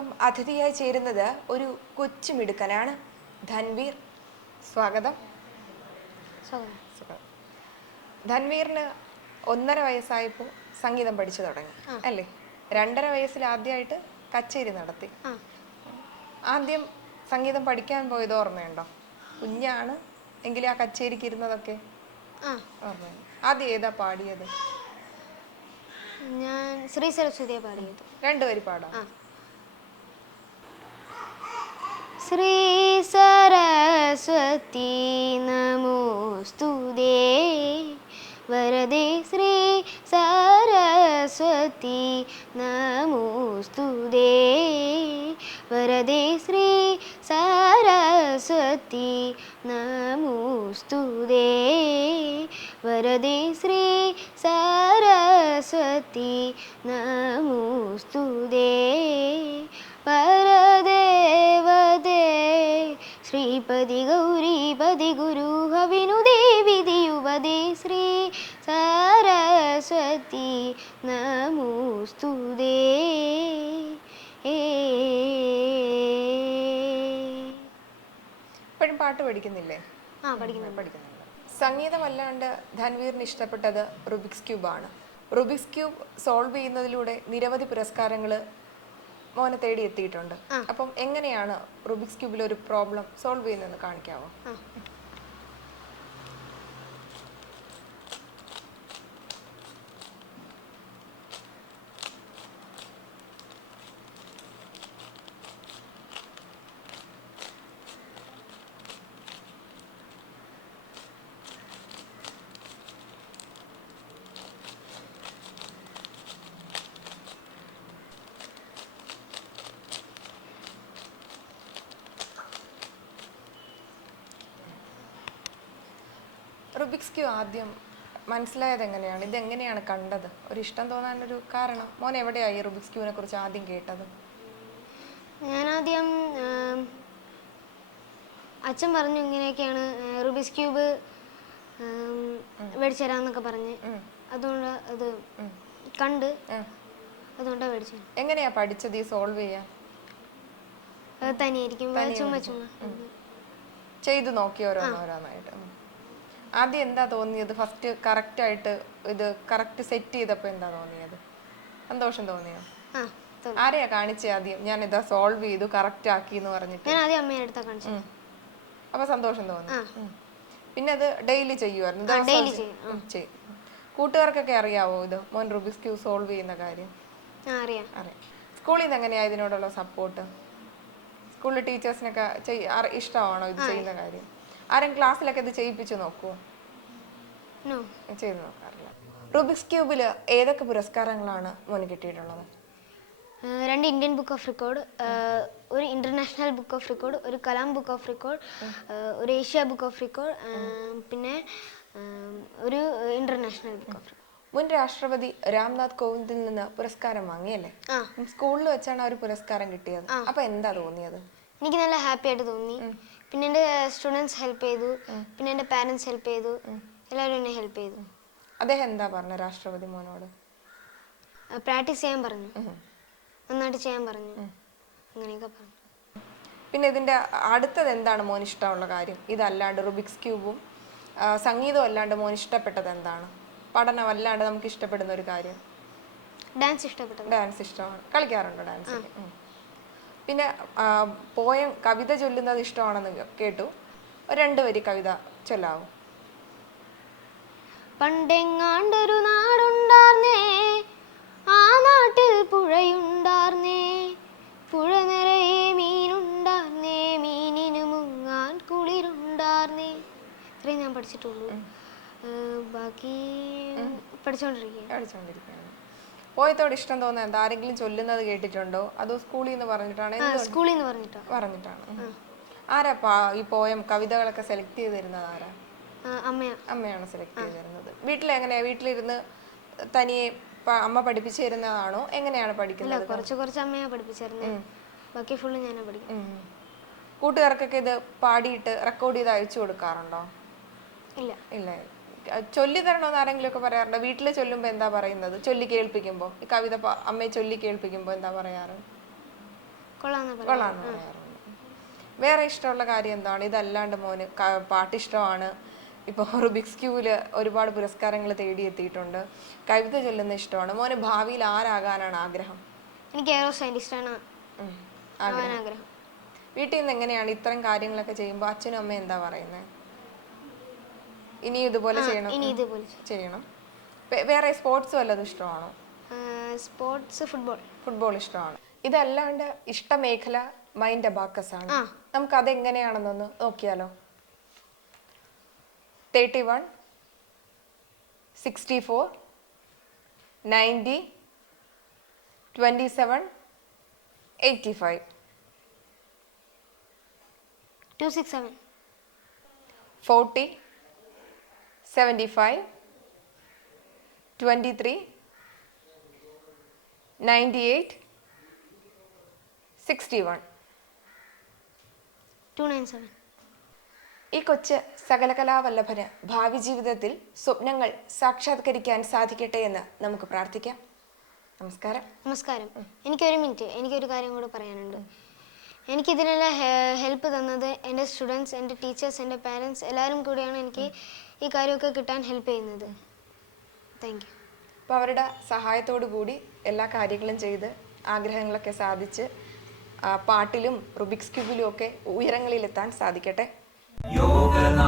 നമ്മോടൊപ്പം അതിഥിയായി ചേരുന്നത് ഒരു കൊച്ചു മിടുക്കനാണ് ധൻവീർ. സ്വാഗതം. ധൻവീറിന് ഒന്നര വയസ്സായപ്പോൾ സംഗീതം പഠിച്ചു തുടങ്ങി അല്ലേ? രണ്ടര വയസ്സിൽ ആദ്യമായിട്ട് കച്ചേരി നടത്തി. ആദ്യം സംഗീതം പഠിക്കാൻ പോയത് ഓർമ്മയുണ്ടോ? കുഞ്ഞാണ് എങ്കിലും ആ കച്ചേരിക്ക് ഇരുന്നതൊക്കെ? ഓർമ്മയുണ്ട്. ആദ്യം ഏതാ പാടിയത്? ഞാൻ ശ്രീ സരസ്വതിയെ പാടിയത്. രണ്ടുപേര് പാടാം ആ ശ്രീ സരസ്വതി നമോസ്തുതേ വരദേ ശ്രീ സരസ്വതി നമോസ്തുതേ വരദേ ശ്രീ സരസ്വതി നമോസ്തുതേ വരദേ ശ്രീ സരസ്വതി നമോസ്തുതേ ഗൗരീപതി ഗുരുഹ വിനുദേവിതി യുവതേ ശ്രീ സരസ്വതി നമോസ്തുതേ ഇപ്പോഴും പാട്ട് പഠിക്കുന്നില്ലേ? ആ പഠിക്കുന്നു പഠിക്കുന്നുണ്ട്. സംഗീതമല്ലാണ്ട് ധൻവീറിന് ഇഷ്ടപ്പെട്ടത് റുബിക്സ് ക്യൂബ് ആണ്. റുബിക്സ് ക്യൂബ് സോൾവ് ചെയ്യുന്നതിലൂടെ നിരവധി പുരസ്കാരങ്ങൾ മോനെ തേടി എത്തിയിട്ടുണ്ട്. അപ്പം എങ്ങനെയാണ് റുബിക്സ് ക്യൂബിൽ ഒരു പ്രോബ്ലം സോൾവ് ചെയ്യുന്നതെന്ന് കാണിക്കാവോ? റുബിക്സ് ക്യൂ ആദ്യം മനസ്സിലായത് എങ്ങനെയാണ്? ഇത് എങ്ങനെയാണ് കണ്ടത്? ഒരു ഇഷ്ടം തോന്നാനൊരു കാരണം? മോൻ എവിടെയായി റുബിക്സ് ക്യൂവിനെ കുറിച്ച് ആദ്യം കേട്ടത്? ഞാനാദ്യം ആദ്യം അച്ഛൻ പറഞ്ഞു ഇങ്ങനെയൊക്കെയാണ് റുബിക്സ് ക്യൂബ് മേടിച്ചു തരാന്നൊക്കെ പറഞ്ഞ്. അതുകൊണ്ട് അത് കണ്ട്. അതുകൊണ്ടാണ് മേടിച്ചു. എങ്ങനെയാ പഠിച്ചത് ഈ സോൾവ് ചെയ്യാൻ? തനിയായിരിക്കും. ചുമ്മാ ചുമ്മാ. ചെയ്തു നോക്കി ഓരോന്നോരോന്നായിട്ട്. ആദ്യം എന്താ തോന്നിയത്? ഫസ്റ്റ് കറക്റ്റ് ആയിട്ട് ഇത് കറക്റ്റ് സെറ്റ് ചെയ്തപ്പോൾ എന്താ തോന്നിയത്? സന്തോഷം തോന്നിയോ? ആ തോന്നി. ആരെയാ കാണിച്ചേ ആദ്യം? ഞാൻ ഇതാ സോൾവ് ചെയ്തു കറക്റ്റ് ആക്കി എന്ന് പറഞ്ഞിട്ട്. ഞാൻ ആദ്യം അമ്മേനെ അടുത്താ കാണിച്ചത്. ഉം. അപ്പൊ സന്തോഷം തോന്നി. ഉം. പിന്നെ അത് ഡെയിലി ചെയ്യുമായിരുന്നു ദിവസം daily അത് ചെയ്യും. ഉം, ചെയ്യും. കൂട്ടുകാർക്കൊക്കെ അറിയാവോ ഇത്? മോൻ റുബിസ് ക്യൂ സോൾവ് ചെയ്യുന്ന കാര്യം? ആ അറിയാം. അറിയാം. സ്കൂളിൽ നിന്ന് എങ്ങനെയാ ഇതിനോടുള്ള സപ്പോർട്ട് സ്കൂളിൽ ടീച്ചേഴ്സിനൊക്കെ അറി- ഇഷ്ടമാണോ ഇത് ചെയ്യുന്ന കാര്യം? ആരും ക്ലാസ്സിലൊക്കെ ഇത് ചെയ്യിപ്പിച്ചു നോക്കൂ? ചെയ്ത് നോക്കാറില്ല. റുബിക്സ് ക്യൂബിൽ ഏതൊക്കെ പുരസ്കാരങ്ങളാണ് മോന് കിട്ടിയിട്ടുള്ളത്? രണ്ട് ഇന്ത്യൻ ബുക്ക് ഓഫ് റെക്കോർഡ് ഒരു ഇന്റർനാഷണൽ ബുക്ക് ഓഫ് റെക്കോർഡ് ഒരു കലാം ബുക്ക് ഓഫ് റെക്കോർഡ് ഒരു ഏഷ്യ ബുക്ക് ഓഫ് റെക്കോർഡ് പിന്നെ ഒരു ഇന്റർനാഷണൽ ബുക്ക് ഓഫ് റെക്കോർഡ് മുൻ രാഷ്ട്രപതി രാംനാഥ് കോവിന്ദിൽ നിന്ന് പുരസ്കാരം വാങ്ങിയല്ലേ? സ്കൂളിൽ വെച്ചാണ് ആ ഒരു പുരസ്കാരം കിട്ടിയത്. അപ്പൊ എന്താ തോന്നിയത്? എനിക്ക് നല്ല ഹാപ്പി ആയിട്ട് തോന്നി. പിന്നെ എന്റെ സ്റ്റുഡൻസ് ഹെൽപ്പ് ചെയ്തു. പിന്നെ എന്റെ പാരൻസ് ഹെൽപ്പ് ചെയ്തു. എല്ലാവരും എന്നെ ഹെൽപ്പ് ചെയ്തു. അദ്ദേഹം എന്താ പറഞ്ഞു രാഷ്ട്രപതി മോനോട്? പ്രാക്ടീസ് ചെയ്യാൻ പറഞ്ഞു. നന്നായിട്ട് ചെയ്യാൻ പറഞ്ഞു. അങ്ങനെയൊക്കെ പറഞ്ഞു. പിന്നെ ഇതിന്റെ അടുത്തത് എന്താണ് മോൻ ഇഷ്ടമുള്ള കാര്യം? ഇതല്ലാണ്ട് റുബിക്സ് ക്യൂബും സംഗീതവും അല്ലാണ്ട് മോൻ ഇഷ്ടപ്പെട്ടത് എന്താണ്? പഠനം അല്ലാണ്ട് നമുക്ക് ഇഷ്ടപ്പെടുന്ന ഒരു കാര്യം? ഡാൻസ് ഇഷ്ടപ്പെട്ടു ഡാൻസ് ഇഷ്ടമാണ്. കളിക്കാറുണ്ടോ ഡാൻസ് പിന്നെ പോയം കവിത ചൊല്ലുന്നത് ഇഷ്ടമാണെന്ന് കേട്ടു. ഒരു രണ്ട് വരി കവിത ചൊല്ലാവൂ? പണ്ടെങ്ങാണ്ടൊരു നാടുണ്ടാർന്നേ ആ നാട്ടിൽ പുഴയുണ്ടാർന്നേ പുഴ നിറയെ മീനുണ്ടാർന്നേ മീനിന് മുങ്ങാൻ കുളിരുണ്ടാർന്നേ. ഇത്രയും ഞാൻ പഠിച്ചിട്ടുള്ളൂ. ബാക്കി പഠിച്ചോണ്ടിരിക്കുക പോയത്തോട് ഇഷ്ടം തോന്നുന്നത് എന്താ ആരെങ്കിലും ചൊല്ലുന്നത് കേട്ടിട്ടുണ്ടോ? അതോ സ്കൂളിൽ നിന്ന് പറഞ്ഞിട്ടാണ്? സ്കൂളിൽ നിന്ന് പറഞ്ഞിട്ടാണ്. പറഞ്ഞിട്ടാണ്. ആരാ ഈ പോയം കവിതകളൊക്കെ സെലക്ട് ചെയ്ത് തരുന്നത് ആരാ അമ്മയാ. അമ്മയാണ് സെലക്ട് ചെയ്ത് തരുന്നത് വീട്ടിൽ എങ്ങനെയാ? വീട്ടിലിരുന്ന് തനിയെ അമ്മ പഠിപ്പിച്ചു തരുന്നതാണോ എങ്ങനെയാണ് പഠിക്കുന്നത്? കുറച്ച് കുറച്ച് അമ്മയാ പഠിപ്പിച്ചിരുന്നത് ബാക്കി ഫുള്ള് ഞാനാ പഠിക്കും. കൂട്ടുകാർക്കൊക്കെ ഇത് പാടിയിട്ട് റെക്കോർഡ് ചെയ്ത് അയച്ചു കൊടുക്കാറുണ്ടോ? ഇല്ല. ഇല്ല. ചൊല്ലി തരണമെന്ന് ആരെങ്കിലും ഒക്കെ പറയാറുണ്ട്? വീട്ടിലെ ചൊല്ലുമ്പോൾ എന്താ പറയുന്നത്? ചൊല്ലി കേൾപ്പിക്കുമ്പോൾ ഈ കവിത അമ്മയെ ചൊല്ലി കേൾപ്പിക്കുമ്പോൾ എന്താ പറയാറ്? കൊള്ളാന്ന് പറയാം പറയാറുണ്ട്. വേറെ ഇഷ്ടമുള്ള കാര്യം എന്താണ്? ഇതല്ലാണ്ട് മോന് പാട്ട് ഇഷ്ടമാണ് ഇപ്പോൾ റുബിക്സ് ക്യൂവിൽ ഒരുപാട് പുരസ്കാരങ്ങൾ തേടിയെത്തിയിട്ടുണ്ട്. കവിത ചൊല്ലുന്ന ഇഷ്ടമാണ്. മോന് ഭാവിയിൽ ആരാകാനാണ് ആഗ്രഹം? എനിക്ക് എയറോ സയന്റിസ്റ്റാണ്. ആഗ്രഹം. വീട്ടിൽ നിന്ന് എങ്ങനെയാണ് ഇത്തരം കാര്യങ്ങളൊക്കെ ചെയ്യുമ്പോൾ അച്ഛനും അമ്മയും എന്താ പറയുന്നത് ഇനി ഇതുപോലെ ചെയ്യണം. ഇനി ഇതുപോലെ ചെയ്യണം. വേറെ സ്പോർട്സ് വല്ലതും ഇഷ്ടമാണോ? Sports football. ഫുട്ബോൾ ഇഷ്ടമാണ്. ഇതല്ലാണ്ട് ഇഷ്ടമേഖല മൈൻഡ് അബാക്കസ് ആണ്. നമുക്ക് അതെങ്ങനെയാണെന്നൊന്ന് നോക്കിയാലോ. Thirty one sixty four ninety twenty seven eighty five. Two six seven. Forty seventy five twenty three ninety eight sixty one two nine seven ഈ കൊച്ച് സകലകലാവല്ലഭന് ഭാവി ജീവിതത്തിൽ സ്വപ്നങ്ങൾ സാക്ഷാത്കരിക്കാൻ സാധിക്കട്ടെ എന്ന് നമുക്ക് പ്രാർത്ഥിക്കാം. നമസ്കാരം. നമസ്കാരം. എനിക്കൊരു മിനിറ്റ് എനിക്കൊരു കാര്യം കൂടെ പറയാനുണ്ട്. എനിക്കിതിനെല്ലാം ഹെൽപ്പ് തന്നത് എന്റെ സ്റ്റുഡൻസ് എന്റെ ടീച്ചേഴ്സ് എന്റെ പാരൻസ് എല്ലാവരും കൂടിയാണ് എനിക്ക് ഈ കാര്യമൊക്കെ കിട്ടാൻ ഹെൽപ്പ് ചെയ്യുന്നത്. താങ്ക് യു അപ്പോൾ അവരുടെ സഹായത്തോടു കൂടി എല്ലാ കാര്യങ്ങളും ചെയ്ത് ആഗ്രഹങ്ങളൊക്കെ സാധിച്ച് പാട്ടിലും റുബിക്സ് ക്യൂബിലും ഒക്കെ ഉയരങ്ങളിലെത്താൻ സാധിക്കട്ടെ? യോഗനാ